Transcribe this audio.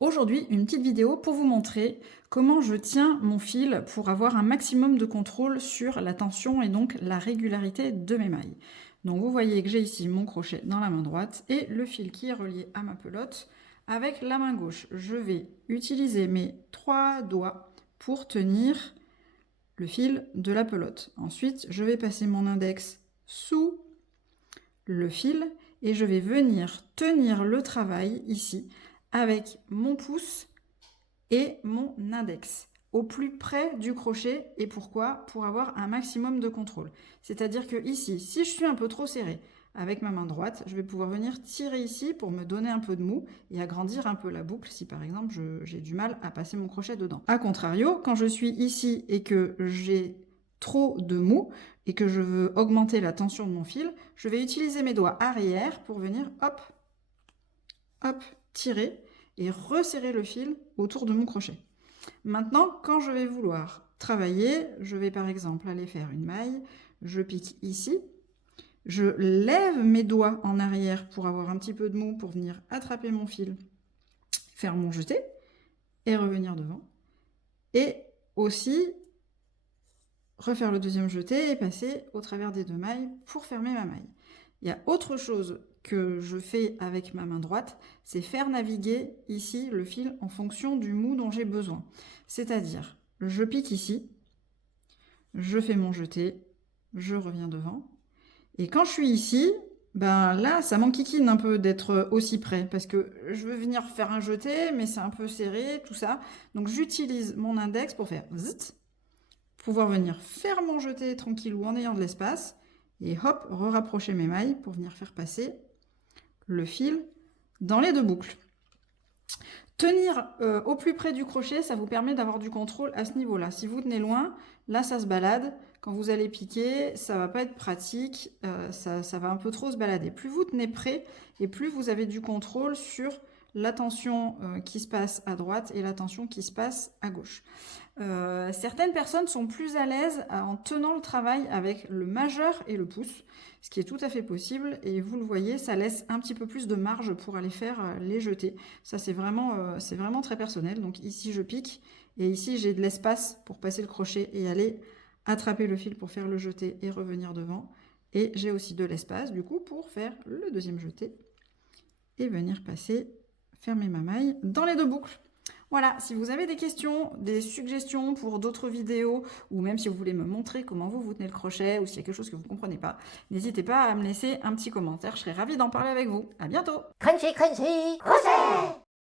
Aujourd'hui, une petite vidéo pour vous montrer comment je tiens mon fil pour avoir un maximum de contrôle sur la tension et donc la régularité de mes mailles. Donc vous voyez que j'ai ici mon crochet dans la main droite et le fil qui est relié à ma pelote avec la main gauche. Je vais utiliser mes 3 doigts pour tenir le fil de la pelote. Ensuite, je vais passer mon index sous le fil et je vais venir tenir le travail ici avec mon pouce et mon index au plus près du crochet. Et pourquoi? Pour avoir un maximum de contrôle. C'est-à-dire que ici, si je suis un peu trop serré avec ma main droite, je vais pouvoir venir tirer ici pour me donner un peu de mou et agrandir un peu la boucle si par exemple j'ai du mal à passer mon crochet dedans. A contrario, quand je suis ici et que j'ai trop de mou et que je veux augmenter la tension de mon fil, je vais utiliser mes doigts arrière pour venir hop, hop, tirer et resserrer le fil autour de mon crochet. Maintenant, quand je vais vouloir travailler, je vais par exemple aller faire une maille, je pique ici, je lève mes doigts en arrière pour avoir un petit peu de mou pour venir attraper mon fil, faire mon jeté et revenir devant. Et aussi refaire le deuxième jeté et passer au travers des 2 mailles pour fermer ma maille. Il y a autre chose que je fais avec ma main droite, c'est faire naviguer ici le fil en fonction du mou dont j'ai besoin. C'est-à-dire, je pique ici, je fais mon jeté, je reviens devant. Et quand je suis ici, ben là, ça m'enquiquine un peu d'être aussi près parce que je veux venir faire un jeté, mais c'est un peu serré, tout ça. Donc j'utilise mon index pour faire zit, pouvoir venir faire mon jeté tranquillou en ayant de l'espace et hop, rapprocher mes mailles pour venir faire passer le fil dans les 2 boucles. Tenir au plus près du crochet, ça vous permet d'avoir du contrôle à ce niveau-là. Si vous tenez loin, là ça se balade. Quand vous allez piquer, ça va pas être pratique, ça va un peu trop se balader. Plus vous tenez près et plus vous avez du contrôle sur la tension qui se passe à droite et la tension qui se passe à gauche. Certaines personnes sont plus à l'aise en tenant le travail avec le majeur et le pouce, ce qui est tout à fait possible, et vous le voyez, ça laisse un petit peu plus de marge pour aller faire les jetés. Ça c'est vraiment très personnel. Donc ici je pique et ici j'ai de l'espace pour passer le crochet et aller attraper le fil pour faire le jeté et revenir devant, et j'ai aussi de l'espace du coup pour faire le deuxième jeté et venir passer, fermer ma maille dans les 2 boucles. Voilà, si vous avez des questions, des suggestions pour d'autres vidéos, ou même si vous voulez me montrer comment vous tenez le crochet, ou s'il y a quelque chose que vous ne comprenez pas, n'hésitez pas à me laisser un petit commentaire, je serai ravie d'en parler avec vous. À bientôt! Crunchy, crunchy, crochet!